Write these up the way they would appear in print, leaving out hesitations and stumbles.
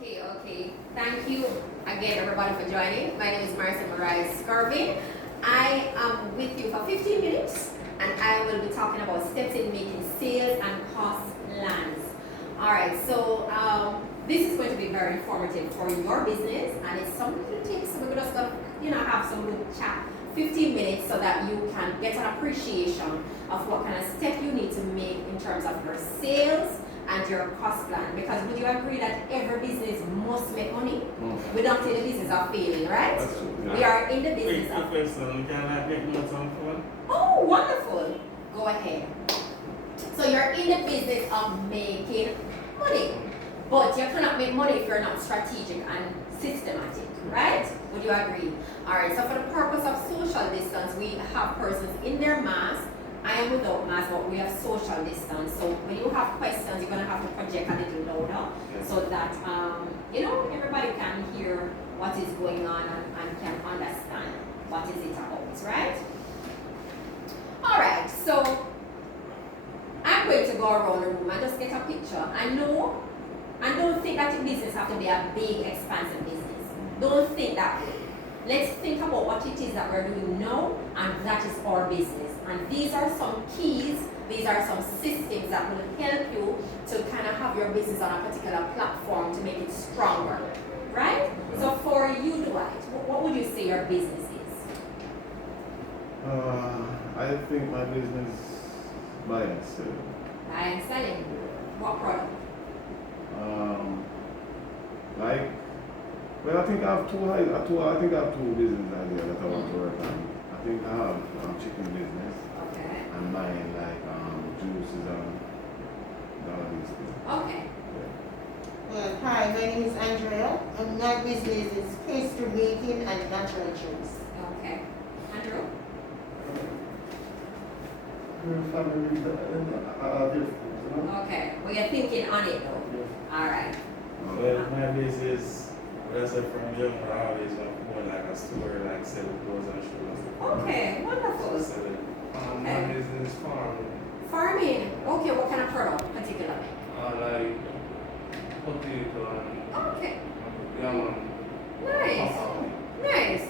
Okay. Thank you again, everybody, for joining. My name is Marcia Skervin. I am with you for 15 minutes, and I will be talking about steps in making sales and cost plans. All right, so this is going to be very informative for your business, and it's some little tips. We're just gonna, have some good chat. 15 minutes so that you can get an appreciation of what kind of step you need to make in terms of your sales and your cost plan. Because would you agree that every business must make money? We don't say the business of failing, right? That's true. Yeah. We are in the business Quick of... question, can I make notes on phone? Oh, wonderful. Go ahead. So you're in the business of making money. But you cannot make money if you're not strategic and systematic, right? Would you agree? Alright, so for the purpose of social distance, we have persons in their mask. I am without mask, but we have social distance. So when you have questions, you're going to have to project a little louder, Yes. so that, everybody can hear what is going on and can understand what is it about, right? Alright, so I'm going to go around the room and just get a picture. I know, and don't think that your business has to be a big, expansive business. Don't think that way. Let's think about what it is that we're doing now, and that is our business. And these are some keys, these are some systems that will help you to kind of have your business on a particular platform to make it stronger, right? So for you, Dwight, what would you say your business is? I think my business buying and selling. Buying and selling. What product? I think I have two business ideas that I want to work on. I think I have chicken business Okay. and buying juices and all these things. Okay. Well, hi, my name is Andrea, and my business is pastry making and natural juice. Okay. Andrew? Okay. Well, you're thinking on it though. All right. Well, my business, that's it from young, I always want to own like a store, like sell clothes and shoes. Okay. Wonderful. My business is farming. Farming. Okay. What kind of product, particularly? Like potato and Okay. yam. Nice. Nice.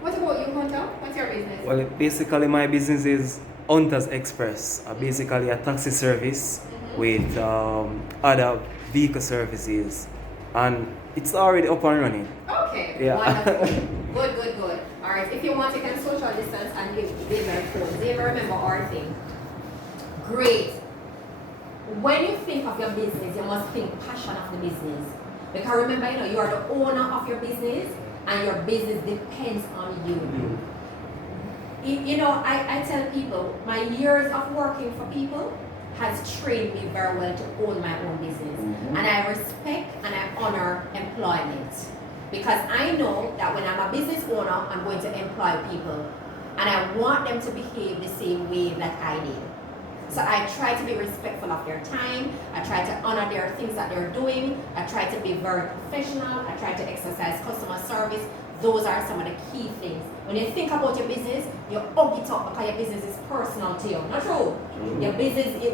What about you, Hunter? What's your business? Well, basically my business is Hunters Express, basically a taxi service with other vehicle services, and it's already up and running. Okay. Yeah. Wonderful. Good. All right. If you want, you can social distance and give their phone. They remember our thing. Great. When you think of your business, you must think passion of the business. Because remember, you are the owner of your business, and your business depends on you. I tell people, my years of working for people has trained me very well to own my own business. And I respect and I honor employment. Because I know that when I'm a business owner, I'm going to employ people. And I want them to behave the same way that I did. So I try to be respectful of their time. I try to honor their things that they're doing. I try to be very professional. I try to exercise customer service. Those are some of the key things. When you think about your business, you hug it up because your business is personal to you. Not true? Your business, you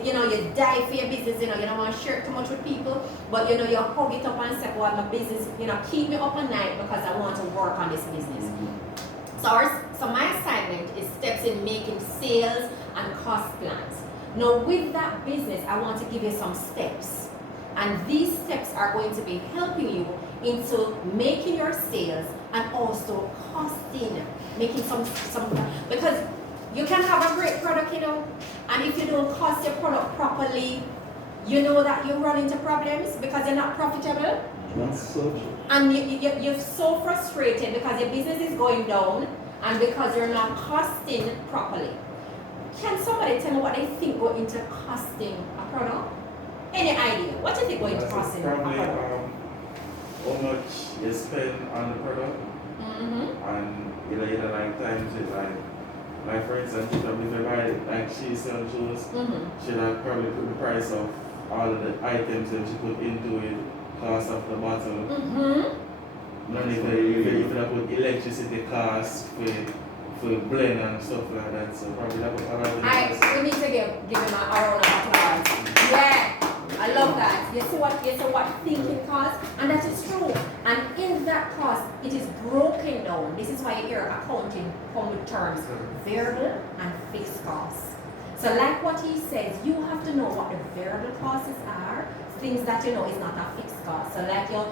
die for your business, you don't want to share it too much with people, but you hug it up and say, well, my business, keep me up at night because I want to work on this business. So my assignment is steps in making sales and cost plans. Now with that business, I want to give you some steps. And these steps are going to be helping you into making your sales and also costing, making some because you can have a great product, and if you don't cost your product properly, you know that you run into problems because you're not profitable. That's so true. And you're so frustrated because your business is going down and because you're not costing properly. Can somebody tell me what they think go into costing a product? Any idea? What do you think go into costing a Probably product? how much you spend on the product, and like times it like for instance, if I buy like she sells shoes, she'll have probably put the price of all of the items that she put into it, cost of the bottle. Then if you put electricity costs for blend and stuff like that, so probably that would have We need to give him a round of applause. Yeah. I love that. You see what thinking costs, and that is true. And in that cost, it is broken down. This is why you hear accounting come with terms variable and fixed costs. So like what he says, you have to know what the variable costs are, things that you know is not a fixed cost. So like your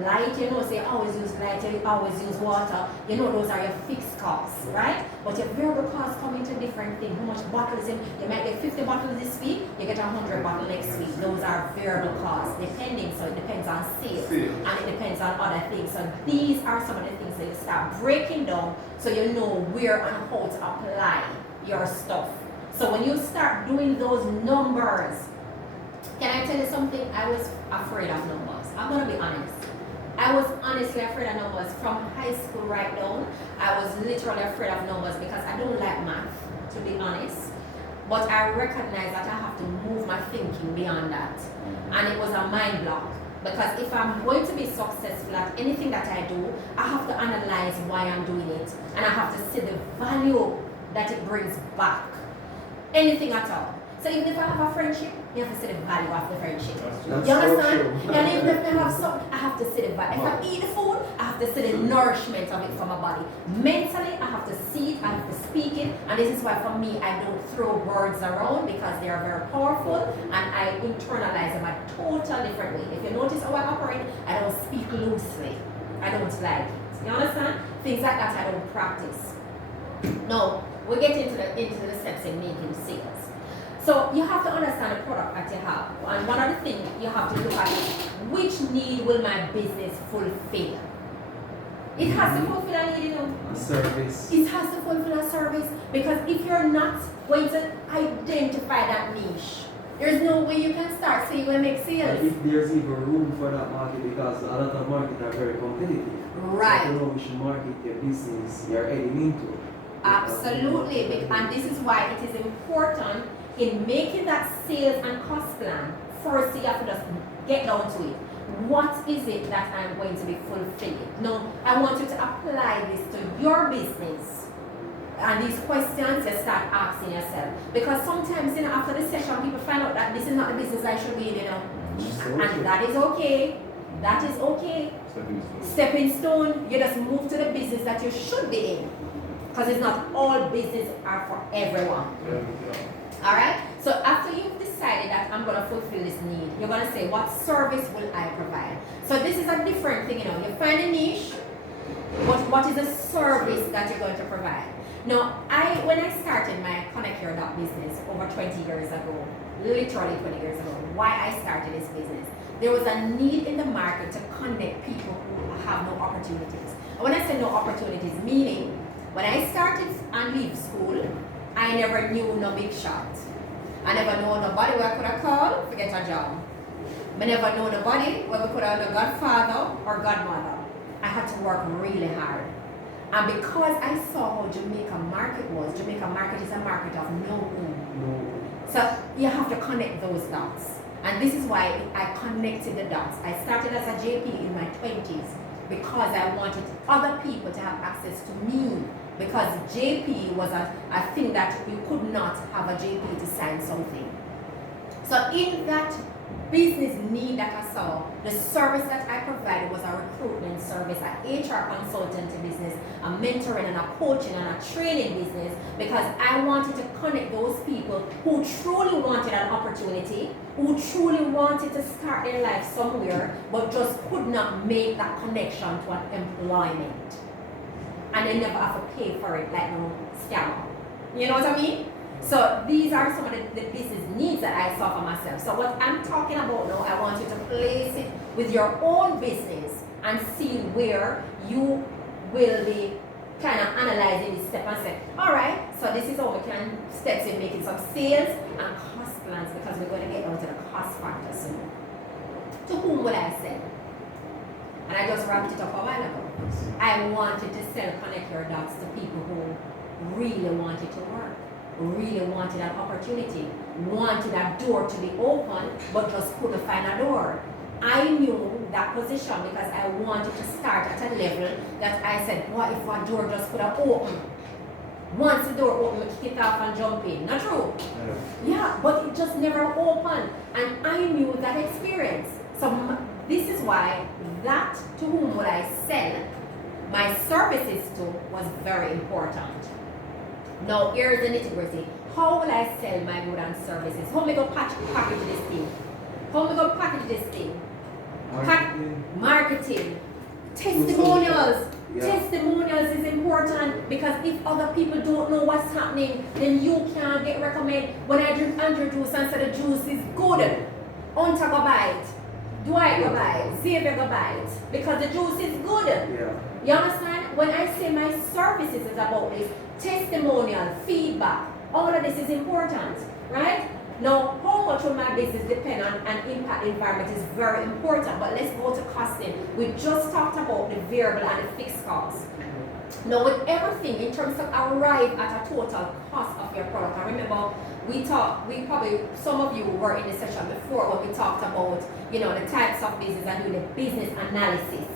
light, you know, say you always use light, you always use water, you know those are your fixed costs, right? But your variable costs come into different things. How much bottles you might get 50 bottles this week, you get 100 bottles next week. Those are variable costs, depending, so it depends on sales and it depends on other things. So these are some of the things that you start breaking down so you know where and how to apply your stuff. So when you start doing those numbers, can I tell you something? I was afraid of numbers. I'm going to be honest. I was honestly afraid of numbers from high school right down. I was literally afraid of numbers because I don't like math, to be honest. But I recognize that I have to move my thinking beyond that. And it was a mind block. Because if I'm going to be successful at anything that I do, I have to analyze why I'm doing it. And I have to see the value that it brings back. Anything at all. So even if I have a friendship, you have to see the value of the friendship. You understand? And even if I have some, I have to see the value. If I eat the food, I have to see the nourishment of it for my body. Mentally, I have to see it, I have to speak it. And this is why for me, I don't throw words around because they are very powerful and I internalize them a total different way. If you notice how I operate, I don't speak loosely. I don't like it. You understand? Things like that I don't practice. Now, we get into the steps in making sales. So you have to understand the product that you have. And one of the things you have to look at is which need will my business fulfill? It has to fulfill a need, you know. A service. It has to fulfill a service because if you're not going to identify that niche, there's no way you can start so you're going to make sales. And if there's even room for that market because a lot of markets are very competitive. Right. So you know which market your business you're heading into. Absolutely, and this is why it is important in making that sales and cost plan. First, you have to just get down to it. What is it that I'm going to be fulfilling? Now, I want you to apply this to your business. And these questions you start asking yourself. Because sometimes, you know, after the session, people find out that this is not the business I should be in, you know. And that is okay. That is okay. Stepping stone, you just move to the business that you should be in. Because it's not all business are for everyone. Alright? So after you've decided that I'm going to fulfill this need, you're going to say, what service will I provide? So this is a different thing, you know. You find a niche, what is the service that you're going to provide? Now, when I started my Connect Your Dot business over 20 years ago, literally 20 years ago, why I started this business, there was a need in the market to connect people who have no opportunities. And when I say no opportunities, meaning, when I started and leave school, I never knew no big shot. I never know nobody where I could have called to get a job. I never know nobody where we could have a godfather or godmother. I had to work really hard. And because I saw how Jamaica market was, Jamaica market is a market of no one. So you have to connect those dots. And this is why I connected the dots. I started as a JP in my 20s because I wanted other people to have access to me. Because JP was a thing that you could not have a JP to sign something. So in that business need that I saw, the service that I provided was a recruitment service, an HR consultant business, a mentoring and a coaching and a training business, because I wanted to connect those people who truly wanted an opportunity, who truly wanted to start their life somewhere, but just could not make that connection to an employment. And they never have to pay for it like no scammer. You know what I mean? So these are some of the business needs that I saw for myself. So what I'm talking about now, I want you to place it with your own business and see where you will be kind of analyzing this step and say, all right, so this is how we can steps in making some sales and cost plans, because we're going to get down to the cost factor soon. To whom will I sell? And I just wrapped it up a while ago. I wanted to sell Connect Your Dots to people who really wanted to work, really wanted an opportunity, wanted a door to be open, but just couldn't find a door. I knew that position because I wanted to start at a level that I said, what if a door just could have opened? Once the door open, I kick it off and jump in. Not true? Yeah, but it just never opened. And I knew that experience. So this is why that to whom would I sell my services to was very important. Now here's the nitty-gritty. How will I sell my goods and services? How am I going to package this thing? How am I going to package this thing? Marketing. Testimonials. Yeah. Testimonials is important because if other people don't know what's happening, then you can get recommended. When I drink Andrew juice and say the juice is good, Hunter go buy it. Dwight go buy it. Xavier go buy it. Because the juice is good. Yeah. You understand? When I say my services is about this, testimonial, feedback, all of this is important, right? Now, how much will my business depend on an impact environment is very important, but let's go to costing. We just talked about the variable and the fixed costs. Now, with everything in terms of arrive at a total cost of your product, I remember some of you were in the session before when we talked about, the types of business and doing the business analysis.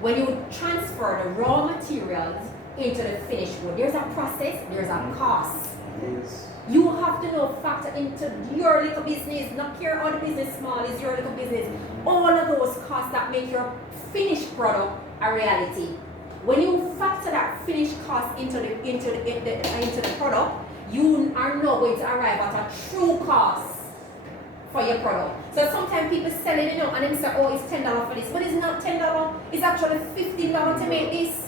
When you transfer the raw materials into the finished good, there's a process, there's a cost. Yes. You have to know, factor into your little business, not care how the business small is, your little business. All of those costs that make your finished product a reality. When you factor that finished cost into the product, you are now going to arrive at a true cost for your product. So sometimes people sell it, and they say, oh, it's $10 for this, but it's not $10. It's actually $15 to make this.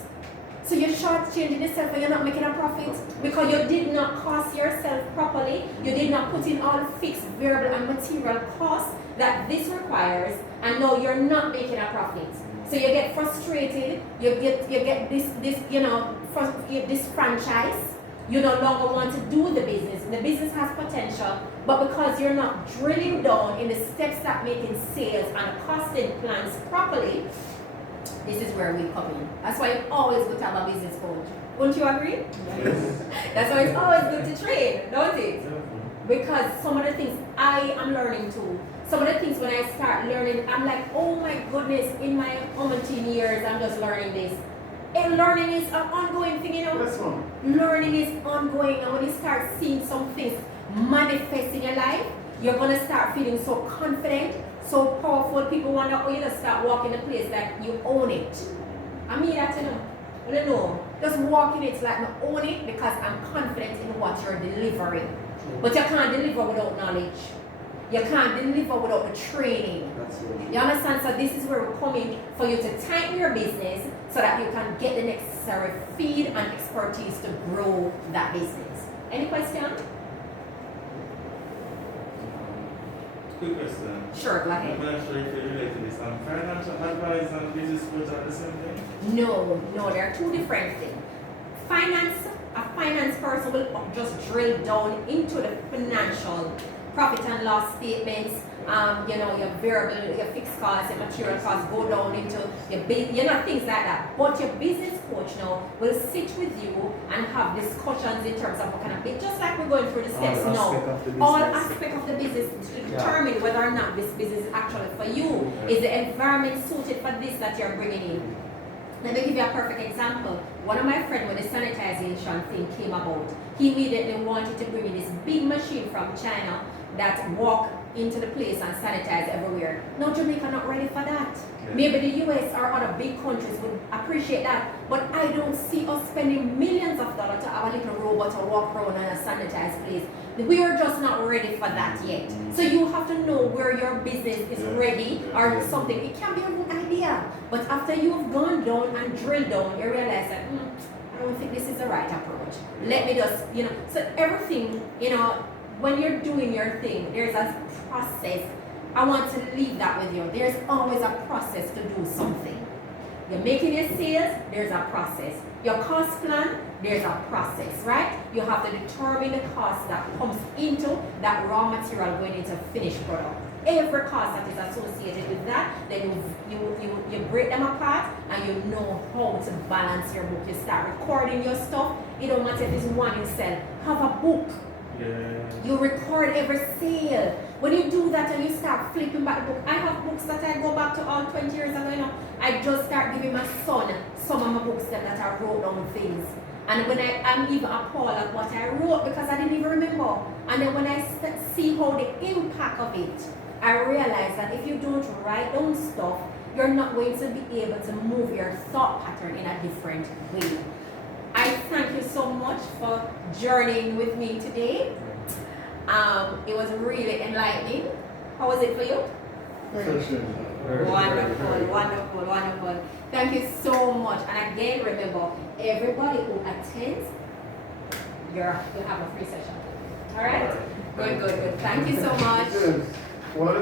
So you're shortchanging yourself and you're not making a profit because you did not cost yourself properly. You did not put in all the fixed variable and material costs that this requires, and now you're not making a profit. So you get frustrated. You get this franchise. You no longer want to do the business. The business has potential, but because you're not drilling down in the steps that making sales and costing plans properly, this is where we come in. That's why it's always good to have a business coach. Won't you agree? Yes. That's why it's always good to train, don't it? Because some of the things I am learning too. Some of the things when I start learning, I'm like, oh my goodness, in my 18 years, I'm just learning this. And learning is an ongoing thing, Yes, ma'am. Learning is ongoing, and when you start seeing some things manifest in your life, you're gonna start feeling so confident, so powerful. People wonder, oh, you just start walking a place that you own it. I mean that, I don't know. Just walking it like I own it because I'm confident in what you're delivering. But you can't deliver without knowledge. You can't deliver without the training. You understand? So this is where we're coming for you to tighten your business so that you can get the necessary feed and expertise to grow that business. Any question? Quick question. Sure, go ahead. I'm not sure if you relate to this. Financial advice and business coach are the same thing? No, they're two different things. A finance person will just drill down into the financial profit and loss statements, your variable, your fixed costs, your material costs go down into your things like that. But your business coach now will sit with you and have discussions in terms of what kind of business, just like we're going through the steps now. All aspects of the business to determine whether or not this business is actually for you. Is the environment suited for this that you're bringing in? Let me give you a perfect example. One of my friends, when the sanitization thing came about, he immediately wanted to bring in this big machine from China that walk into the place and sanitize everywhere. Now Jamaica not ready for that. Okay. Maybe the US or other big countries would appreciate that, but I don't see us spending millions of dollars to have a little robot to walk around and a sanitized place. We are just not ready for that yet. So you have to know where your business is ready or something. It can be a good idea, but after you've gone down and drilled down, you realize that I don't think this is the right approach. Let me just, so everything, when you're doing your thing, there's a process. I want to leave that with you. There's always a process to do something. You're making your sales, there's a process. Your cost plan, there's a process, right? You have to determine the cost that comes into that raw material going into finished product. Every cost that is associated with that, then you break them apart and you know how to balance your book. You start recording your stuff. It don't matter if it's one you sell. Have a book. Yeah. You record every sale. When you do that and you start flipping back the book, I have books that I go back to all 20 years ago. I just start giving my son some of my books that I wrote down things. And when I'm even appalled at what I wrote because I didn't even remember. And then when I see how the impact of it, I realize that if you don't write down stuff, you're not going to be able to move your thought pattern in a different way. I thank you so much for journeying with me today. It was really enlightening. How was it for you? Wonderful, wonderful, wonderful. Thank you so much. And again, remember, everybody who attends, you have a free session. All right? Good, good, good. Thank you so much. Well,